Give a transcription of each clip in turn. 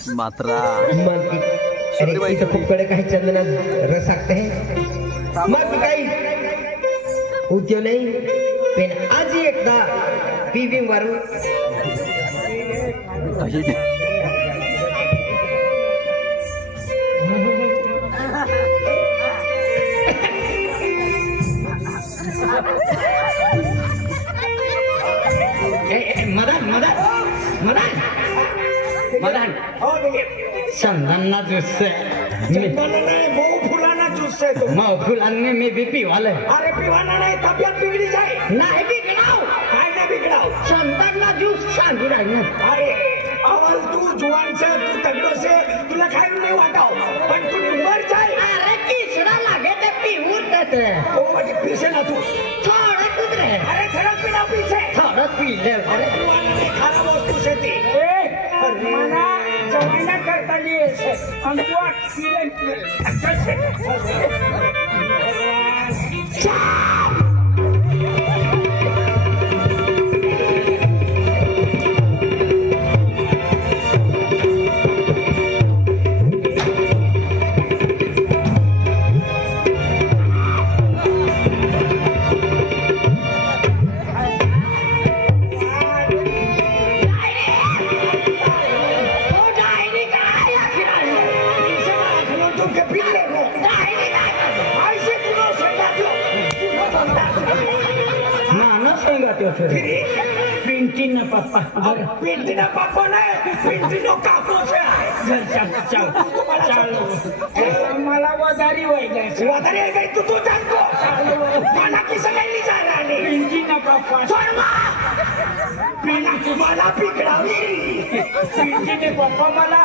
मात्रा अरे इथं खूपकडे काही चंदना रस लागते मग काही उद्योग नाही पण आज एकदा पीवी मारू मदन मदन मदन मदन चंदन जूस मऊ फुलाना जूस है तुम मऊ फुलाने में भी पीवाले अरे पीवाना नहीं तबियत बिगड़ी जाए नहीं बिगड़ाओ काय ना बिगड़ाओ चंदन जूस सांगू राहिला अरे अवल तू जुवान से तू तगड़ो से तुला खायला नाही वाटाव पण तू मर जाए अरे किसड़ा लागे ते पीऊर देते ओ म्हणजे पीसे ना तू थोड़ा कुदरे अरे थोड़ा पीना पीछे थोड़ा पी ले अरे पीवाना नहीं खाना वस्तू से ती मना जवाना करता लिए से हमको पीले अच्छा से पिंटीना पापा पिंटीना पापा नहीं पिंटीनो काको से चल चल चल मला वदारी व्हायचं वादारी आहे काय तू जाणतो मला की सगळ्यांनी जाणार पिंटीना पापा सोड मला पिकडावी पिंटीने पप्पा मला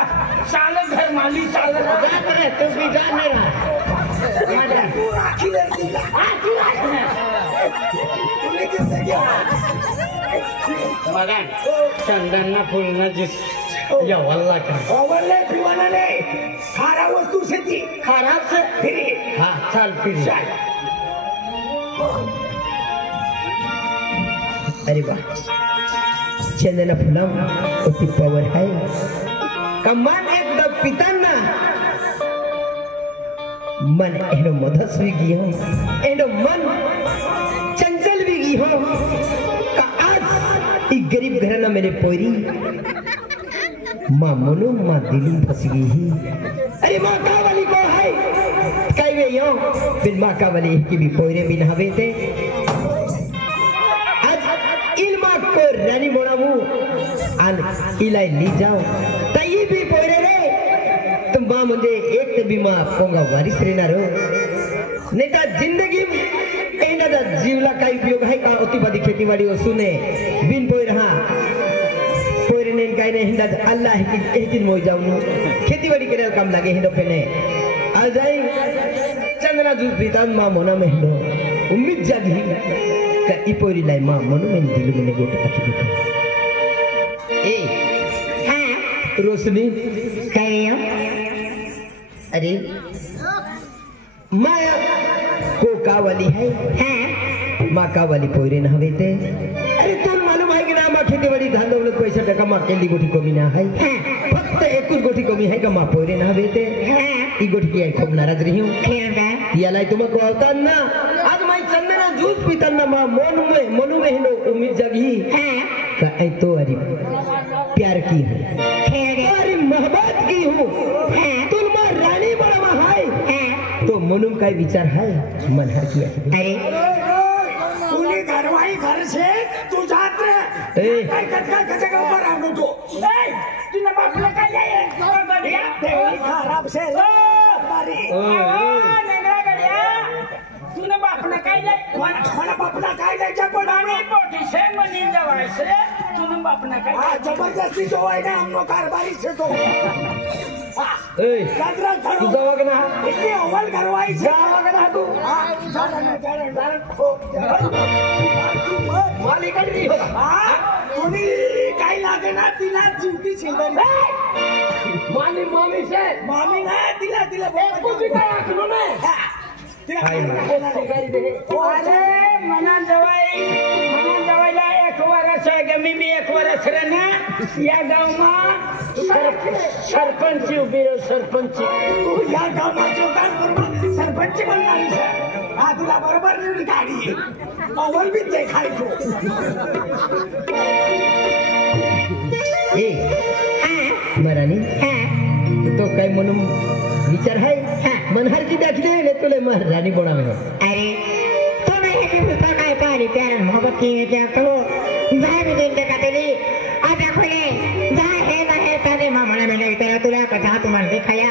चाल घर माली चाल जात रे तू भी जा मेरा तू राखी ले मगन चंदन फुलना जूस या वल्ला का ओवरले पिवाना नहीं खारा वस्तू से थी खराब से फिर हाँ चल फिर अरे वाह चंदन फुला अति पावर है कमान एकदम पिताना मन एनो मधस भी गई हो एनो मन चंचल भी गई हो का आज एक गरीब घराना मेरे पोरी माँ मनो माँ दिली फंस गई ही अरे माँ का वाली को है कई वे यो फिर माँ का वाली की भी पोरे भी नहावे थे आज इन माँ को रानी बोलावू आन इलाई ली जाओ तई भी पोरे रे तुम माँ मुझे एक तभी माँ पोंगा वारिस रहना रो नेता जिंदगी एंडा दा जीवला का उपयोग है का अतिवादी खेतीबाड़ी सुने बिन पोई रहा पोई ने काई ने हिंदा अल्लाह की एक दिन मोई जाऊनु खेतीबाड़ी करे काम लागे हिंदो पेने आ जाई चंद्रा जूस पीता माँ मोना में हिंदो उम्मीद जागी का इपोरी लाई माँ मोनो में दिल में गोटे काटी देखो ए हां रोशनी कहियो अरे माँ को का वाली है हाँ माँ का वाली पोरे ना हवे थे अरे तुम मालूम है कि ना माँ खेती बड़ी धान दौलत पैसा टका माँ केली गोठी कमी ना है फक्त एक गोठी कमी है का माँ पोरे ना हवे थे ई गोठी की खूब नाराज रही हूँ या लाई तुमको होता ना आज मैं चंदना जूस पीता ना माँ मनु में हिलो उम्मीद जगी का ऐ तो अरे प्यार की हूँ अरे मोहब्बत की हूँ तुम माँ रानी बड़ा माँ है तो मनुम का विचार है मन हर किया अरे तूने घरवाई घर से तू जात रे काय कटका ऊपर आनो तो ए तूने बापला काय जाय तेरी खराब से मारी नगरा गड्या तूने बापला काय जाय मला बापला काय जायच्या पण आणि पोटी से मनी जवायसे तूने बापला काय हां जबरदस्ती जो है ना हमनो कारबारी से तो ए यात्रा करो तू जावा ना इतनी अव्वल घरवाई से जावा ना तू माली कर रही हो तुम्ही काय लागे ना तिला जिंकती शिंदरी माली मामी से मामी ना तिला कुछ काय आखलो ना अरे मना जवाईला एक वर्ष आहे मी एक वर्ष रे ना या गावमा सरपंच उभी राह सरपंच तू या गावाचं काम करून सरपंच बनणार आहेस. हा तुला बरोबर निवडी गाडी अव्वल बी ते खाय तू. ए महाराणी तो काय म्हणून विचार आहे मनहरची दाखले ने तुले महाराणी बनावे. अरे तो नहीं कि उसका काय पारी प्यार मोहब्बत की क्या करो जाए भी दिन का तेरी आता खोले जाए है ना है तारे मामला में विचारा तुला कथा तुम्हाला दिखाया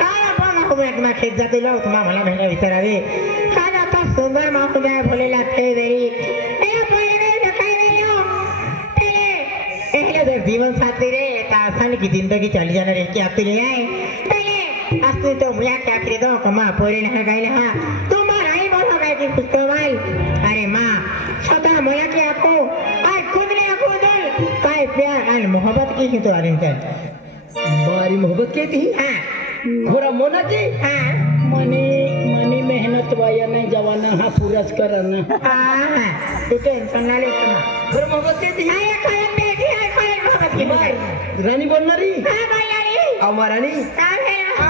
काला पण हुआ तुम्हा खेत जाते लो तुम्हाला मला विचारावे काला तो सुंदर माखुदा बोलेला थे वेरी ए बोले दिखाई नहीं हो पहले जीवन साथी रे आसान की जिंदगी चली जाना रे क्या तेरे आए पहले असली तो मुझे क्या करे दो कमा पोरे नहीं गाइले हां तुम्हारा ही बोलो गए कि कुछ तो भाई अरे मां छोटा मोया के आपको आज खुद ने आपको दल काय प्यार और मोहब्बत की ही तो अरिंचल बारी मोहब्बत के थी हां घोड़ा मोना की हां मनी मेहनत वाया नहीं जवाना हा पूराच करना. हां तू टेंशन ना ले तुम घोड़ा मोहब्बत के थी हां काय बेटी है काय मोहब्बत की रानी बनणारी हां भाई यारी महाराणी. काय है I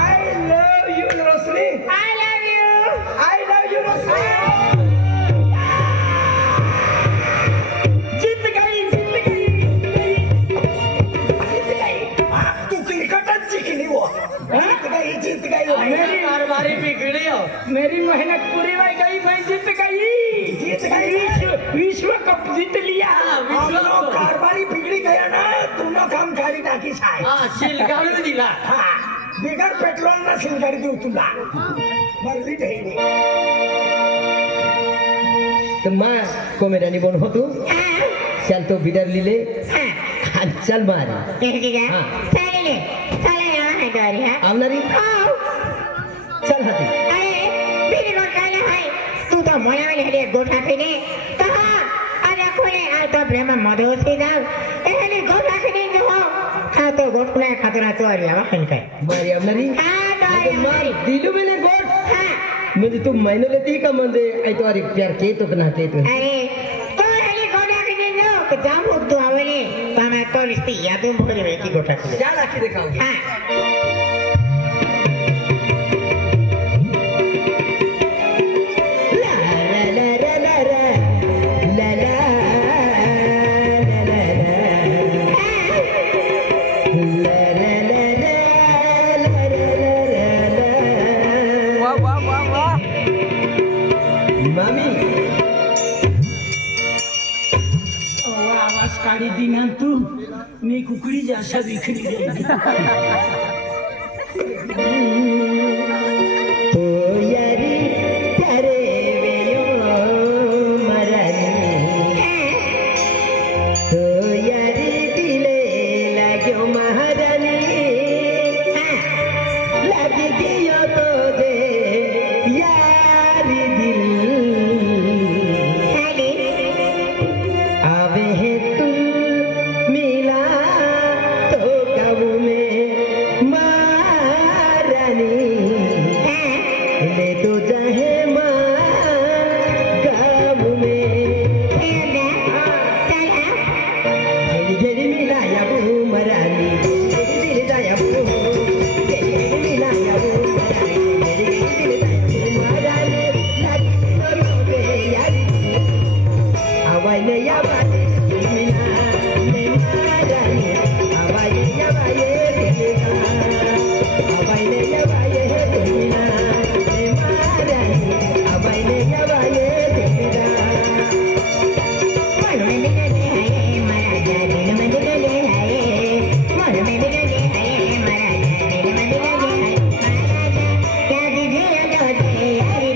love you Roshni. I love you I love you रोशनी. जीत गई. तू क्रिकेटच जिंकली हो. जीत गई मेरी कारबारी बिगड़ी हो. मेरी मेहनत पूरी हो गई मैं जीत गई. विश्व कप जीत लिया. कारभारी बिगड़ी गया ना तुमने काम खाली टाकी साय. शिलगावी दिला. बिगर पेट्रोल ना शिलगाडी देऊ तुला मरली ढेरी. तर मा कोमेराणी बन होतो चल तो बिडर लिले चल मार हां चले यहाँ है गाड़ी है आवणारी चल हाती. अरे मेरी गोट काले है तू तो मोया वाले हले गोठा खेले कहाँ अरे खोले आ तो प्रेम मधुस की जाओ एहले गोठा खेले जो हो हाँ तो गोट कुला खातरा तो अरे आवा खेल के मारी आवणारी हाँ तो अरे मारी दिलू मैंने गोट हाँ म्हणजे तू महिनो लेती का म्हणजे आई तो अरे प्यार के तो ना के तो अरे तो हले गोठा खेले जो तो जाम हो तू आवले तो मैं तो रिश्ते यादों भरे हुए की गोठा खेले जा लाके दिखाओ. हाँ आवाज काढी दिना तू मी कुकडी जासा विखरी गेली. तो यारी प्यारे वेयो मरानी तो यारी दिले लाग्यो महारानी लागी दियो तो जे यारी दिल आवे है तुम मिला तो काबू में महारानी ले तो जाहे माँ काबू में घेरी घेरी मिलाया वो मरानी घेरी दिल जाया वो घेरी घेरी मिलाया वो मरानी घेरी घेरी दिल जाया वो मरानी लागी तो लोगे यारी आवाई ने यावाई मिला ने मरानी आवाई यावाई मिला आवाई ने यावाई मिला ने मरानी आवाई ने यावाई मिला मन में बिगड़े है महाराजा दिल में बिगड़े है मन में बिगड़े है महाराजा दिल में बिगड़े है महाराजा क्या दीजिए तो दे यारी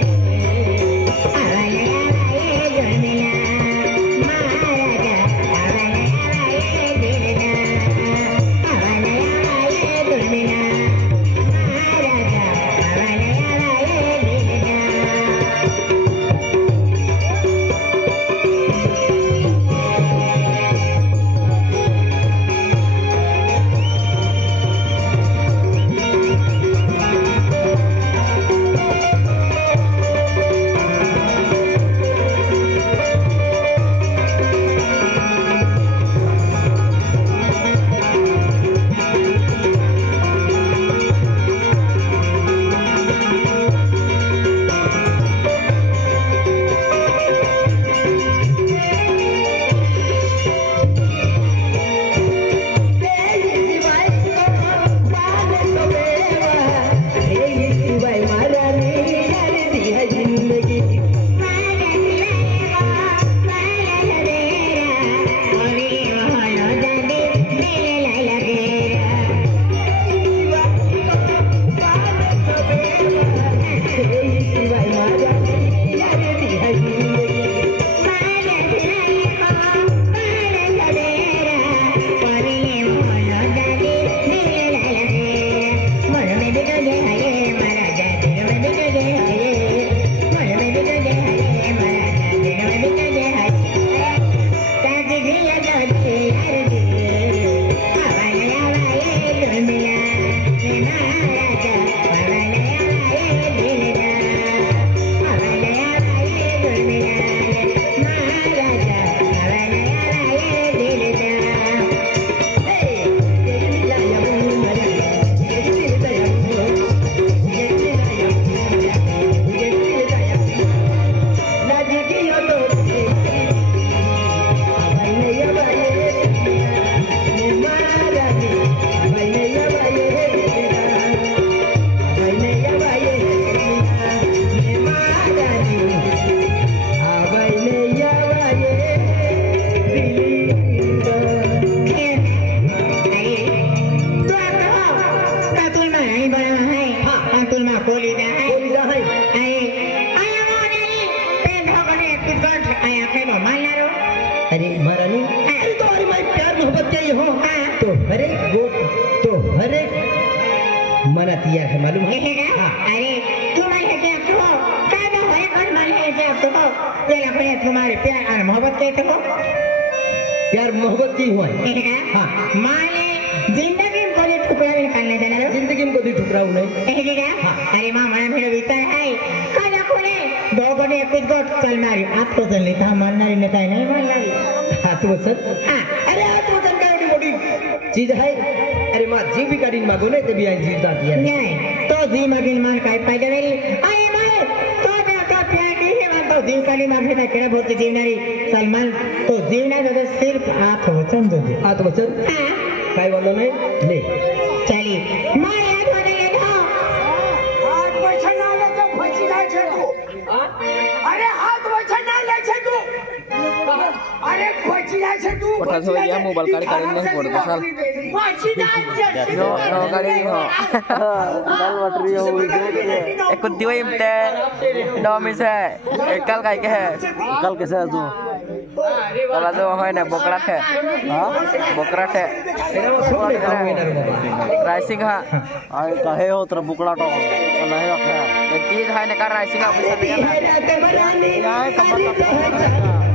आवाले आवाले जुल मिला महाराजा आवाले आवाले दिल जा आवाले आवाले जुल मिला महाराजा आवाले आवाले दिल जा कोली दा है कोली दा है अरे आया मोने पे भगने किसट आया खेलो मानरो अरे महारानी अरे तो हमारी माई प्यार मोहब्बत के हो तो हर एक गोट तो हर एक मना तैयार है मालूम है अरे तुम्हारे क्या तो कादा है कौन मन है क्या तो ये अपने तुम्हारे प्यार और मोहब्बत के तो प्यार मोहब्बत की हुआ है हाँ माने जिंदगी को ये ठुकरा भी निकालने देना लो जिंदगी में कभी ठुकराऊ नहीं अरे माँ मना मेरा बीता है कादा कोने दो कोने कुछ गोट चल मारी आप तो चल लेता मानना ही नहीं नहीं मानना हाथ वचन अरे हाथ वचन का बड़ी बड़ी चीज है अरे माँ जी भी गाड़ी मांगो नहीं तभी आई जीव जाती है नहीं तो जी मगिन मान का पैदा मेरी अरे माँ तो का प्यार की है मान तो जीव काली मांगे ना केड़ा बहुत जीवनारी सलमान तो जीवना जो सिर्फ हाथ वचन दो दे हाथ वचन काय वाला नहीं ले चली माँ याद होने लगा हाथ वचन ना ले तो फंसी जाए छे तू अरे हाथ वचन ना ले छे तू अरे फंसी जाए छे तू पटा सो या मोबाइल कारी कारी नहीं पड़ तो साल फंसी जाए छे नो नो कारी हो दाल मटरी हो गई एक दियो इमते दो मिस है कल काय के है कल कैसे है तू कल जो है ना बकरा है हां बकरा है राइसिंग हां आय काहे हो तर बुकड़ा तो नहीं रखा ये चीज है ने कर राइसिंग आप से नहीं यार कमर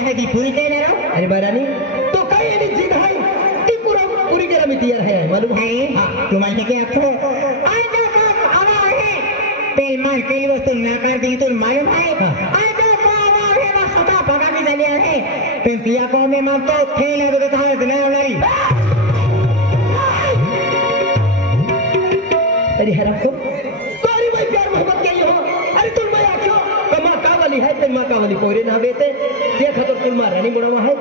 अरे महारानी तो कई ऐसी जिद है कि पूरी करा में तैयार है मालूम है तुम्हारे क्या तो आज तो आवा है तेल मार के वस्तु ना कर दी तो मालूम है आज तो आवा है बस सदा पगा भी चले है पिया को में मार तो थे ले तो था ना वाली अरे हरम को कोरी भाई प्यार मोहब्बत के हो अरे तुम मैं आखो कमा कावली है ते मां कावली कोरे ना बेते ये खतर तुम महारानी बड़ा है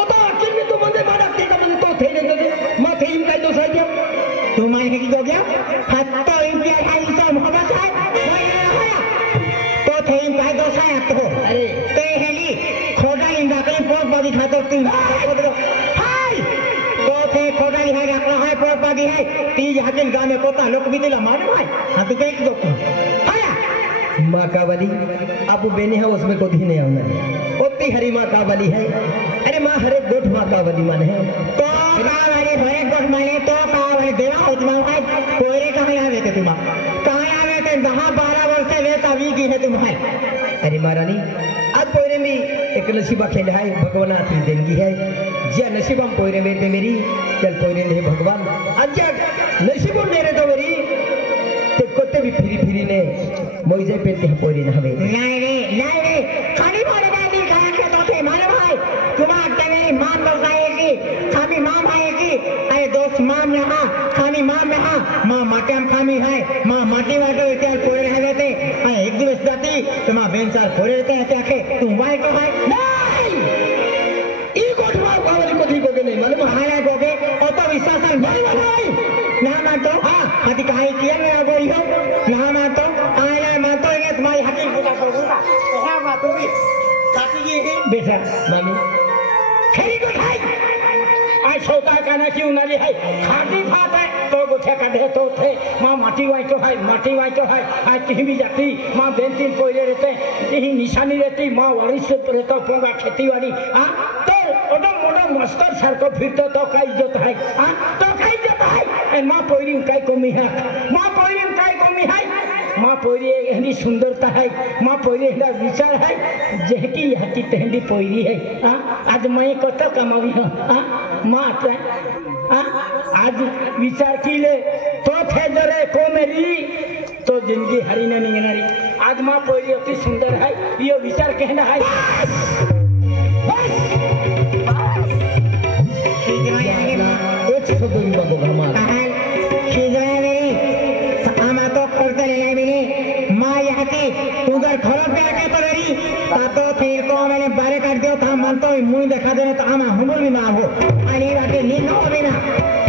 ओ तो आखिर में तुम मंदे मारा के मंदे तो थे ले दे मां थे इम काई दो साई गया तुम्हारे की हो गया हत्ता इंडिया है इस मोहब्बत है तो थे इम काई दो साई तो अरे ते हेली खोटा इंदा कहीं पोत बदी खातर तुम हाय तो थे खोटा है रखना है पोत बदी है तीज हकिन गांव में पोता लोग भी दिला मालूम है हां तो कहीं दो माँ कावली अब बेने है उसमें कोई नहीं आना ओती हरी माँ कावली है अरे माँ हरे गोठ माँ कावली मन है तो कावली हरे गोठ माने तो कावली देवा उतना है कोई कहाँ आवे थे तुम कहाँ आवे थे 10-12 वर्ष से वे तभी की है तुम है अरे महारानी आज पोरे में एक नसीबा खेल है भगवान आती देंगी है जे नसीबा पोरे में ते मेरी चल पोरे ने भगवान आज नसीबों ने तो मेरी ते कोते भी फिरी ने मोइजे पेते हैं पोरी ना हवे नहीं रे खाली बोले दादी कहाँ के तो थे मालूम है तुम्हारे मेरी मान बसाएगी खामी माम आएगी अरे दोस्त माम यहाँ खामी माम यहाँ माँ माटियाम खामी है माँ माटी वाटे इत्यार पोरे रह गए अरे एक दिवस जाती तुम्हारा बेंचार पोरे रहते हैं क्या के तुम वाई तो भाई नहीं ई गोठ मार कावली को दी कोगे नहीं मालूम हारा गोगे और तो विश्वास नहीं भाई ना मातो हाँ अति कहीं किया मैं बोली हो ना मातो आया मातो ये तुम्हारी हकीम पूजा करूँगा हाँ मातो भी काटी ये है बेटा मामी खरी को खाई आज छोटा कहना क्यों ना है खाटी भात है तो गोठे का ढे तो थे माँ माटी वाई तो है आज कहीं भी जाती माँ दिन तीन कोयले रहते यही निशानी रहती माँ वाली से रहता पोंगा खेती वाली हाँ तो ओडम ओडम मस्तर सर को फिरते तो का इज्जत है हाँ तो का इज्जत है माँ पोयरिंग काय कमी है माँ पोयरिंग काय कमी है माँ पोयरी एहनी सुंदरता है माँ पोयरी एहना विचार है जेहकी यहकी तेहंदी पोयरी है हाँ आज मैं कत कमावी हूँ हाँ माँ आज विचार की ले तो थे जरे को मेरी तो जिंदगी हरी न निगनारी आज माँ पोयरी अति सुंदर है ये विचार कहना है एक शब्द भी मत होगा हमारा खिजवाया मेरी आमा तो करते ले मेरी माँ यहाँ की तू घर खरों पे आके तो मेरी तातो तेरे को मैंने बारे काट दियो था मन तो मुँह दिखा देने तो आमा हमर भी माँ हो अरे बाकी नींद हो भी ना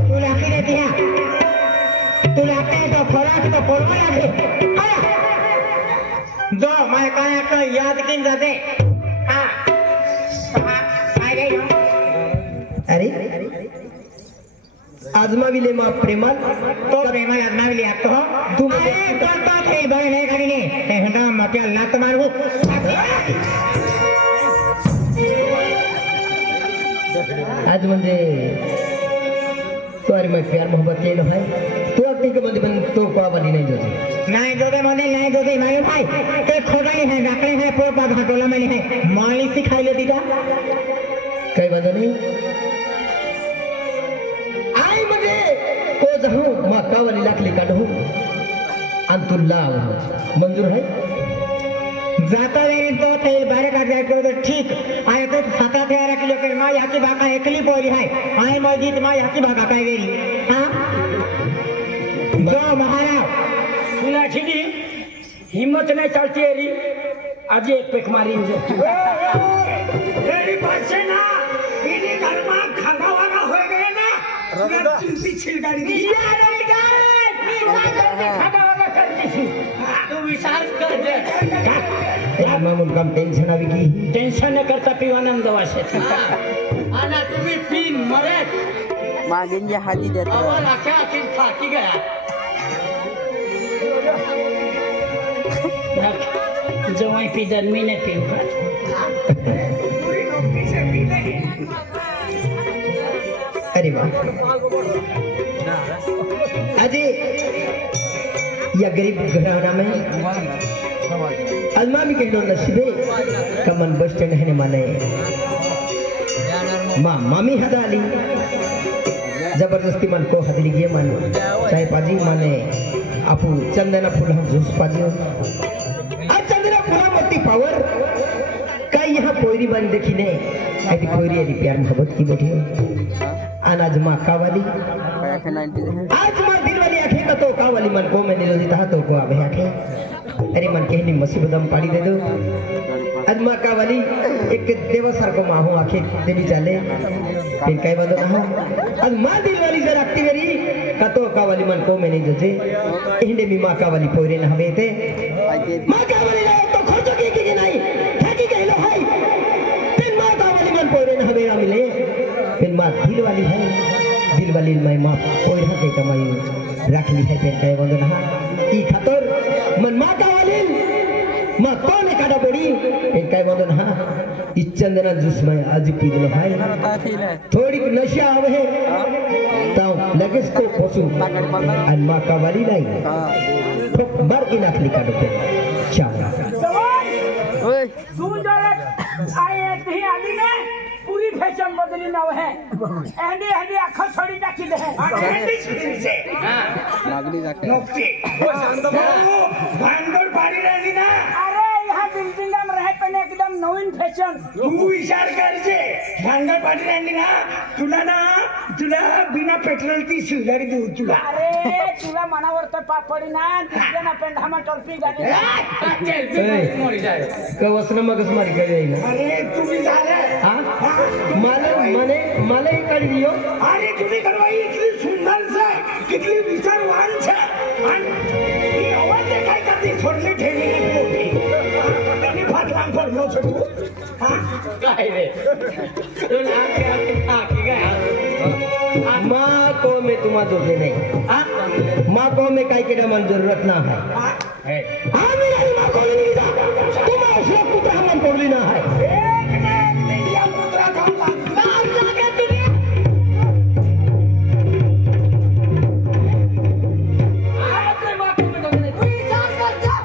तू लाखी रहती है तू लाखते है तो फराक तो पोलवा लाखे जो मैं कहा तो याद किन जाते हाँ आ गई हो अरे आजमाविले माँ प्रेमल तो प्रेमल आजमाविले आप तो तुम करता थे बड़े नहीं करी ने हटा मटे अल्लाह तुम्हारे आज म्हणजे तुम्हारी मैं प्यार मोहब्बत के है तू अब के बंदी बन तो पाबंदी नहीं जोते नहीं जोते मंदिर नहीं जोते मालूम भाई ते खोटा नहीं है रखने है पूरा पाद हटोला में नहीं है माली सिखाई लेती था कई बंदे नहीं आई मुझे को जहूं मां कावली लाखली काढू अंतुल्ला मंजूर है जाता नहीं तो थे बारे काट जाए तो ठीक आए तो 7-8 किलो के मां याकी भाका एकली पोरी है आए मस्जिद मां याकी भाका काय गेली हां जो महाराज सुना छिड़ी हिम्मत नहीं चलती है री आज एक पेक मारी जो मेरी बात से ना इन्हीं घर में खाना वाना हो गए ना चिंती छिलगाड़ी दी तू विचार कर दे मामूल काम टेंशन आवी की टेंशन न करता पीवानंद वासे आना तुम्ही पीन मरे मागेंगे हाथी देता आवाला क्या किन खाती गया जवाई पी जन्मी ने पीऊंगा अरे वाह अजय या गरीब घराना में अलमा भी कहना नसीबे कमन बस स्टैंड है माने माँ मामी हदाली जबरदस्ती मन को हदली गए मन चाहे पाजी माने आपू चंदना फूल हम जूस पाजी आज चंदना फूल मोटी पावर का यहाँ पोयरी बन देखी ने ऐसी पोयरी ऐसी प्यार मोहब्बत की बैठी हो अनाज माँ कावाली आज माँ दिल वाली आँखें का तो कावाली मन को मैंने रोजी था तो को आवे आँखें अरे मन कहनी मुसीबत हम पाड़ी दे दो आज माँ कावाली एक देवसर को माँ हूँ आँखें देवी चाले फिर कई बात ना हो आज माँ दिल वाली जरा आती मेरी का तो कावाली मन को मैंने जो जे इन्हें भी माँ कावाली पोरे न हवे थे माँ कावाली लाए तो खर्चों की नहीं ठगी कह लो है फिर माँ कावाली मन पोरे न हवे मिले फिर माँ दिल वाली मैं माँ पोरे के कमाई रख ली है फिर कई बात ना ई खतर मन माँ कावाली माँ तो ने काटा बड़ी फिर कई बात ना ई चंदना जूस में आज पी दिलो भाई थोड़ी नशा आवे तो लगे को पशु और माँ कावाली नहीं मर की नकली काटो पे चावला तू जरा आए कहीं आदमी ने पूरी फैशन बदली ना है एंडी एंडी आँखों छोड़ी जाती है एंडी छोड़ी से नागली जाके नोक्ती वो शांत बाबू भांडोल पाड़ी रहनी ना अरे यहाँ बिल्डिंग में रहे पने एकदम नवीन फैशन तू विचार कर जे भांडोल पाड़ी रहनी ना तुला बिना पेट्रोल की सिलगाड़ी देऊ तुला अरे तुला मनावर तर पापडी ना तुझ्या ना पेंढा में टोपी गाडी मरी जाए का वसना मगस मारी गई ना अरे तुम्ही झाले हां माले कर दियो अरे तुम्ही करवाई इतनी सुंदर से किती विचारवान छे आणि ही अवध काय करती सोडली ठेवी त्यांनी फाटलान पडलो छू काय रे तुला आके काय माँ को मैं तुम्हारा दोगे नहीं माँ को मैं काय के मन जरूरत ना है हाँ मेरा माँ को नहीं था तुम उसको पुत्र मन तोड़ लेना है एक ने या पुत्रा खाला नाम लागे तुझे आपले बाप में दोगे नहीं विचार कर जा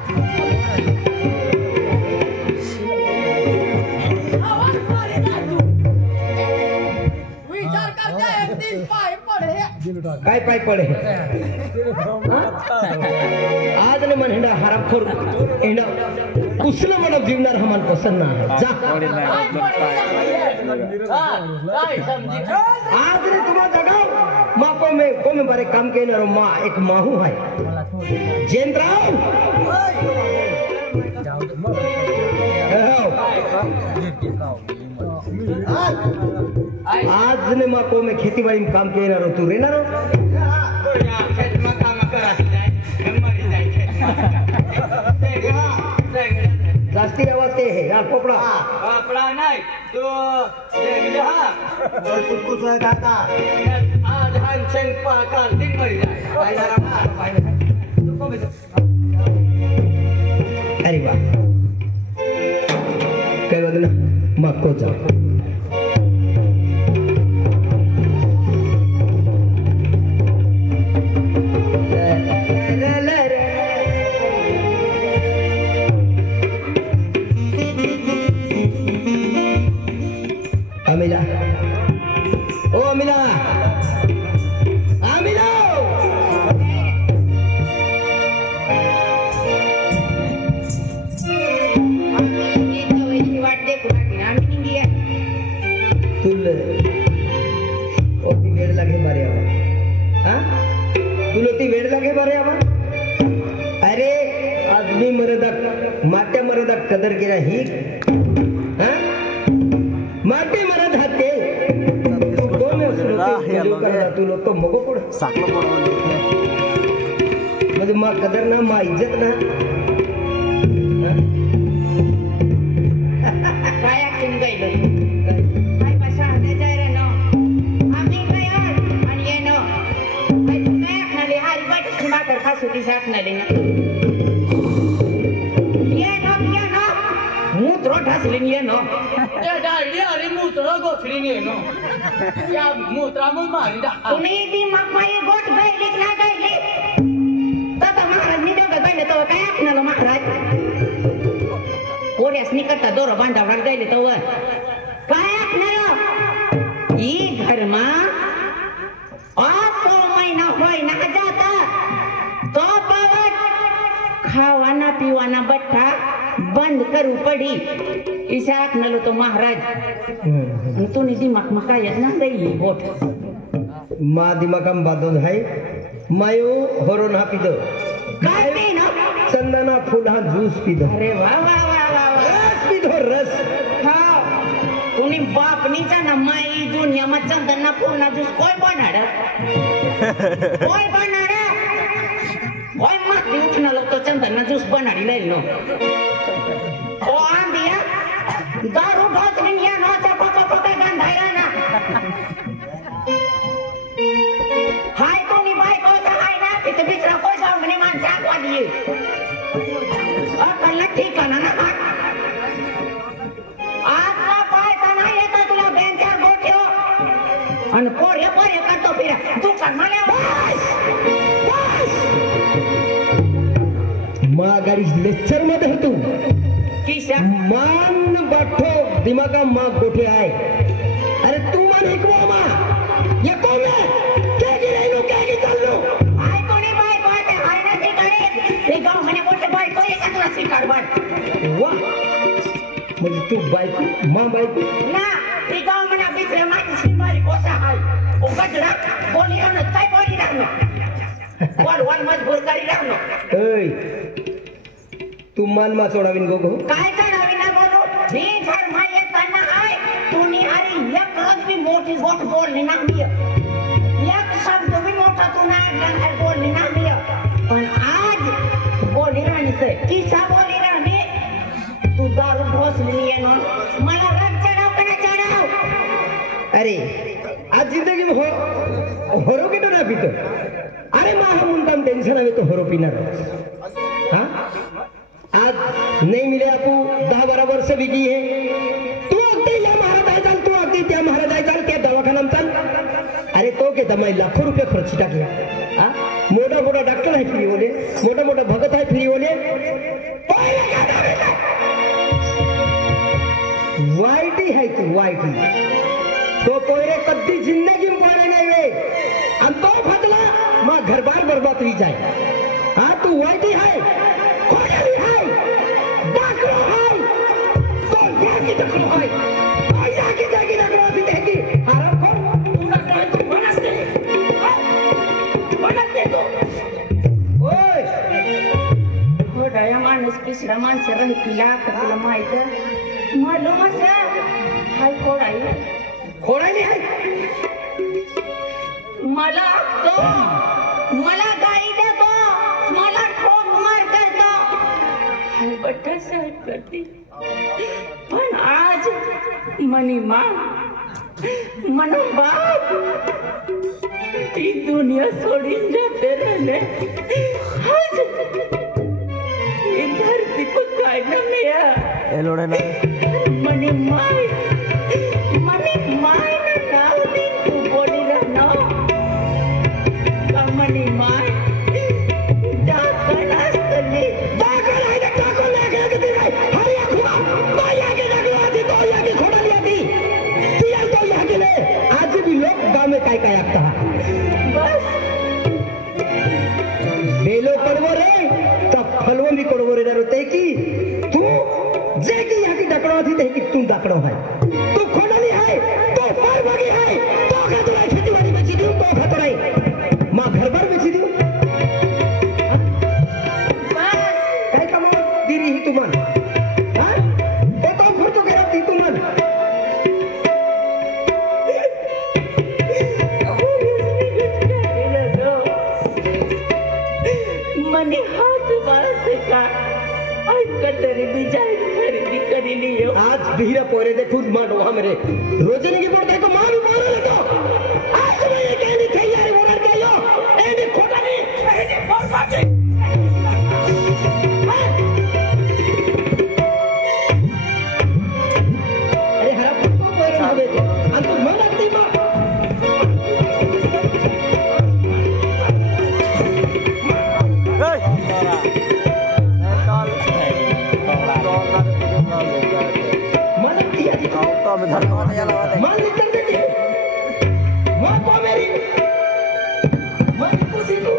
आवाज मारे ना तू विचार कर जा एक दिन पाय पड़े काय पाय पडे आज ने मन हिंडा हरामखोर हिंडा उसला मन जीवनार हमान पसंद ना है जा काय समझी आज ने तुम्हारा जगाओ माँ को मैं बारे काम के ना माँ एक माहू है जेंद्राव आज ने माँ को मैं खेती बाड़ी में काम के ना तू रे ना खेत में काम करा जाए मरी जाए जास्ती आवाज के है यार पोपड़ा कपड़ा नहीं तो देख हा कुछ गाता आज हंसन पाकर दिन मरी जाए अरे वाह कई बात ना माँ को जाओ अमिला ओ अमिला अमिला तुल ओती वेळ लागे बारे आवा हाँ तुला ती वेळ लागे बारे आवा अरे आदमी मरदा माट्या मरदा कदर केला ही हाँ माटे मरद हाते तू लोग तो मगो पड़ म्हणजे माँ कदर ना माँ इज्जत ना काय ऐकून गेलो काय भाषा हदे जाय रे नो आम्ही काय आणि ये नो काय तू काय खाली हारी बट मातर खासुटी साकनाली ना ये नो मूत्र ढासलीन ये नो ये डाली अरे मूत्र गोठली ये नो या मूत्रा मग मारी दा तुम्ही ती मग माई गोट गैली ना गैली तत महाराज मी दोघं गैले तो काय ऐकणार महाराज कोऱ्यास निकटता दोर बांधावर गैले तो काय ऐकणार ई घरमा असो महिना होय ना जाता तो पवत खावाना पिवाना बट्टा बंद करू पडी ईशा ऐकणार तो महाराज तू निधी मका येत ना गई बोट माँ दिमागम बादल है मायो हरोन हा पिदो काय पे ना चंदना फूल हा जूस पिदो अरे वाह वाह वाह वाह वाह रस पिदो रस हा तुम्ही बाप नीचा ना माई दुनिया में चंदना फूल ना जूस कोई बनाड़ कोई माटी उठना लोग तो चंदना जूस बनाड़ी ले लो ओ आंदिया दारू भोजन या नो चको चको के गंधायरा ना हाय तो नी भाई को हाय ना इते बिचरा कोई जाऊं ने मान चाक वाली अकल ठीक है ना आत्मा पाय तना येता तुला बेंचार गोठ्यो अन पोरे पोरे करतो फिरा दुकान मध्ये बस माँ गाड़ी लेक्चर मध्ये होतो किसा मान बाठो दिमागा माँ गोठे आए अरे तू मन एक माँ ये कौन है क्या गिरे लो क्या निकाल लो हाय तो नी भाई को ते हाय ना सिकाडे ते गाव म्हणे बोलते भाई को एक तुला सिकाड बन वाह म्हणजे तू बायको माँ बायको ना ते गाव म्हणे बिचरे माती सिंबारी कोसा हाय ओ गजरा बोली न काय बोली राखनो वन मजबूर करी राखनो ऐ तू मान मा सोडावीन गो काय चढावी ना बोलू ही घर मा येताना हाय तुम्ही अरे एक रोज भी मोठी गोट बोलली ना मी एक शब्द भी मोठा तू ना हरो के ना पीतो अरे माँ हम उनका टेंशन हमें तो हरो पीना हाँ आज नहीं मिले आपू 10-12 वर्ष बिकी है तू अगदी या महाराज जाल तू अगदी त्या महाराज जाल क्या दवाखाना चल अरे तो के दमाई लाखों रुपये खर्च टाकला हाँ मोटा मोटा डॉक्टर है फ्री बोले मोटा मोटा भगत है फ्री बोले वाईटी है तू वाईटी तो पोरे कद्दी जिंदगी में पड़े नहीं वे अंतो फटला मां घर बार बर्बाद हुई जाए हाँ तू वाईटी है खोजली है डाकरो है तो याकी डाकरो है तो याकी जागी डाकरो थी देखी आराम कर तू डाकरो है तू बनते तो ओए हो दया मानुस की श्रमान से रह किला कपिला माइदा मालूम है हाय खोड़ाई नहीं है मला गाई दे तो मला ठोक मार कर दो हाय बट्टा साहेब करती पण आज मनी मां मनो बाप ही दुनिया सोडून जाते रहने आज ये धरती को काय न मिया ए लोड़े ना मनी माय ना नाव दिन तू बोली रहना मनी माय डाकण असतली डाकण आहे ना टाकून लागे किती नाही हरी अखवा तो याके डाकलो आधी तो याके खोडली आधी ती तो याके ले आज भी लोग गांव में काय आता बस बेलो पडवो रे तब फलवो भी पडवो रे रोते की तू जे की याकी डाकलो आधी ते की तू डाकलो है तू खोडली है तो परबगी है तो का तुला खेतीवाडी में चिदू तो खातो नाही मां घरभर में चिदू काय काम दिरी ही तुमन हां ते तो खर्च करत ती तुमन मनी हाथ बास का कतरी बिजाई खरीदी करी लियो आज भीरा पोरे दे खुद मारो हमरे रोजनी की बोल देखो मां भी मारो ले तो आज मैं ये कहनी थई यार ओनर के यो एनी खोटा नहीं एनी बर्बादी अरे हरा पक्को पोरे हवे थे अंत मन लगती मां मान निकल गई वो को मेरी मन खुशी तू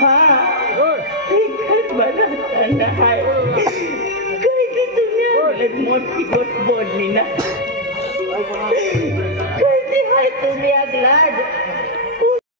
हाँ एक घर बना है